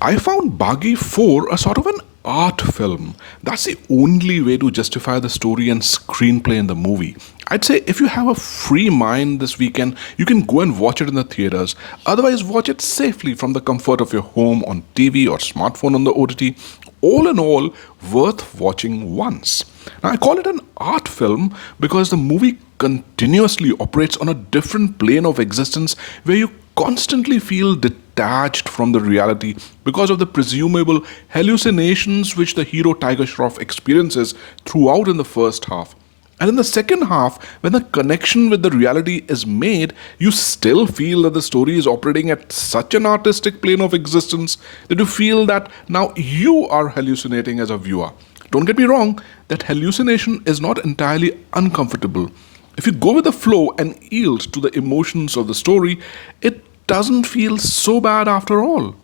I found Baaghi 4 a sort of an art film. That's the only way to justify the story and screenplay in the movie. I'd say if you have a free mind this weekend, you can go and watch it in the theaters. Otherwise, watch it safely from the comfort of your home on TV or smartphone on the OTT. All in all, worth watching once. Now, I call it an art film because the movie continuously operates on a different plane of existence where you constantly feel detached from the reality because of the presumable hallucinations which the hero Tiger Shroff experiences throughout in the first half. And in the second half, when the connection with the reality is made, you still feel that the story is operating at such an artistic plane of existence that you feel that now you are hallucinating as a viewer. Don't get me wrong, that hallucination is not entirely uncomfortable. If you go with the flow and yield to the emotions of the story, it doesn't feel so bad after all.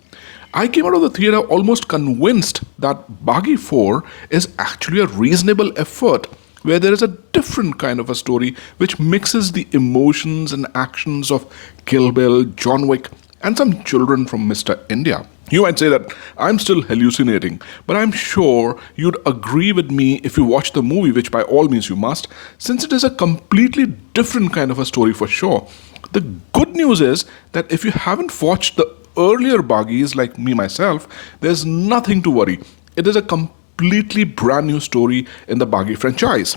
I came out of the theater almost convinced that Baaghi 4 is actually a reasonable effort where there is a different kind of a story which mixes the emotions and actions of Kill Bill, John Wick, and some children from Mr. India. You might say that I'm still hallucinating, but I'm sure you'd agree with me if you watch the movie, which by all means you must, since it is a completely different kind of a story for sure. The good news is that if you haven't watched the earlier Baghis like me myself, there's nothing to worry. It is a completely brand new story in the Baaghi franchise.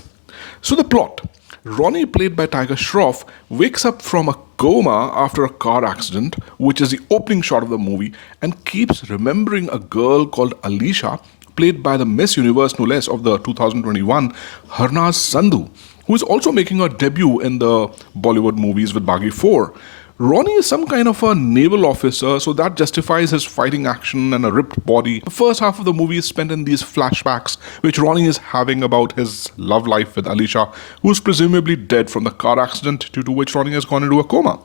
So the plot. Ronnie, played by Tiger Shroff, wakes up from a coma after a car accident, which is the opening shot of the movie, and keeps remembering a girl called Alicia, played by the Miss Universe no less of the 2021, Harnaz Sandhu, who is also making her debut in the Bollywood movies with Baaghi 4. Ronnie is some kind of a naval officer, so that justifies his fighting action and a ripped body. The first half of the movie is spent in these flashbacks, which Ronnie is having about his love life with Alicia, who is presumably dead from the car accident due to which Ronnie has gone into a coma.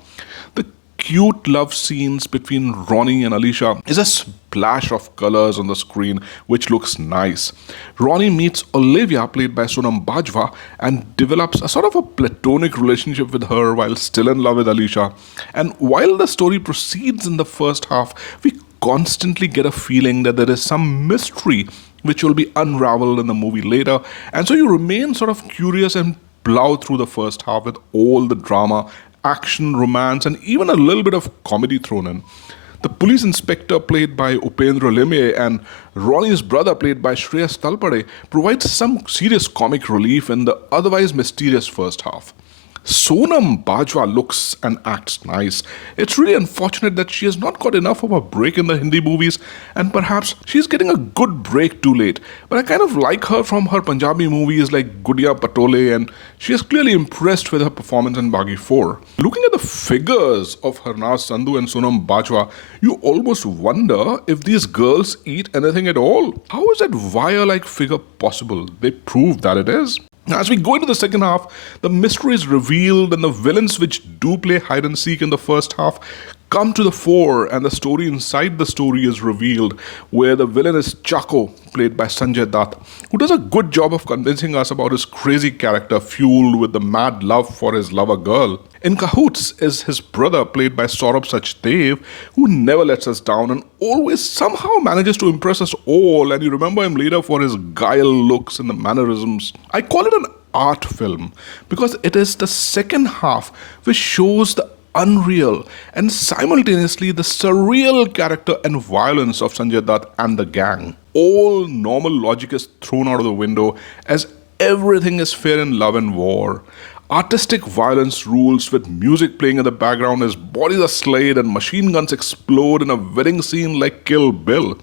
The cute love scenes between Ronnie and Alicia is a splash of colors on the screen, which looks nice. Ronnie meets Olivia, played by Sonam Bajwa, and develops a sort of a platonic relationship with her while still in love with Alicia. And while the story proceeds in the first half, we constantly get a feeling that there is some mystery which will be unraveled in the movie later, and so you remain sort of curious and plow through the first half with all the drama, action, romance, and even a little bit of comedy thrown in. The police inspector, played by Upendra Limye, and Ronnie's brother, played by Shreyas Talpade, provides some serious comic relief in the otherwise mysterious first half. Sonam Bajwa looks and acts nice. It's really unfortunate that she has not got enough of a break in the Hindi movies, and perhaps she's getting a good break too late. But I kind of like her from her Punjabi movies like Gudiya Patole, and she is clearly impressed with her performance in Baaghi 4. Looking at the figures of Harnaz Sandhu and Sonam Bajwa, you almost wonder if these girls eat anything at all. How is that wire-like figure possible? They prove that it is. Now, as we go into the second half, the mystery is revealed and the villains which do play hide and seek in the first half come to the fore, and the story inside the story is revealed, where the villain is Chaco, played by Sanjay Dutt, who does a good job of convincing us about his crazy character fueled with the mad love for his lover girl. In cahoots is his brother, played by Saurabh Sachdev, who never lets us down and always somehow manages to impress us all, and you remember him later for his guile looks and the mannerisms. I call it an art film because it is the second half which shows the unreal and simultaneously the surreal character and violence of Sanjay Dutt and the gang. All normal logic is thrown out of the window as everything is fair in love and war. Artistic violence rules with music playing in the background as bodies are slayed and machine guns explode in a wedding scene like Kill Bill.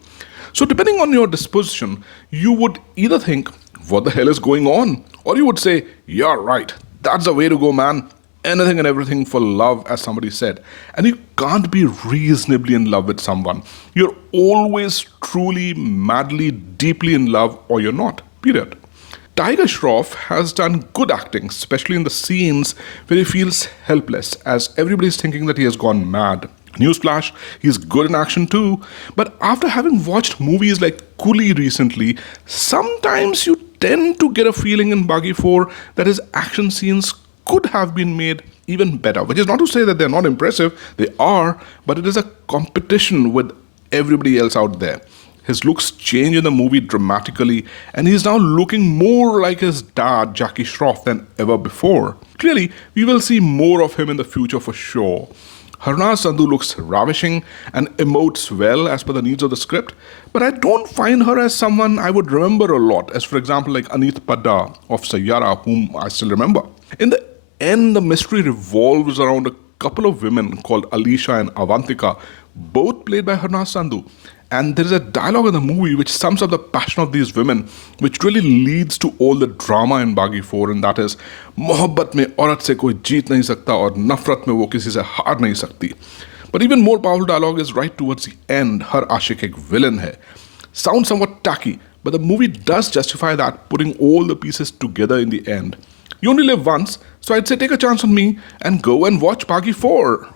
So depending on your disposition, you would either think, what the hell is going on? Or you would say, you're right, that's the way to go, man. Anything and everything for love, as somebody said. And you can't be reasonably in love with someone. You're always truly, madly, deeply in love, or you're not. Period. Tiger Shroff has done good acting, especially in the scenes where he feels helpless, as everybody's thinking that he has gone mad. Newsflash, he's good in action too. But after having watched movies like Coolie recently, sometimes you tend to get a feeling in Baaghi 4 that his action scenes could have been made even better, which is not to say that they're not impressive. They are, but it is a competition with everybody else out there. His looks change in the movie dramatically, and he's now looking more like his dad, Jackie Shroff, than ever before. Clearly, we will see more of him in the future for sure. Harnaaz Sandhu looks ravishing and emotes well as per the needs of the script, but I don't find her as someone I would remember a lot, as for example like Aneet Padda of Sayyara, whom I still remember. In the end, the mystery revolves around a couple of women called Alicia and Avantika, both played by Harnaaz Sandhu. And there is a dialogue in the movie which sums up the passion of these women, which really leads to all the drama in Baaghi 4, and that is, मोहब्बत में औरत से कोई जीत नहीं सकता और नफरत में वो किसी से हार नहीं सकती. But even more powerful dialogue is right towards the end. Her आशिक एक villain है. Sounds somewhat tacky, but the movie does justify that, putting all the pieces together in the end. You only live once, so I'd say take a chance on me and go and watch Baaghi 4.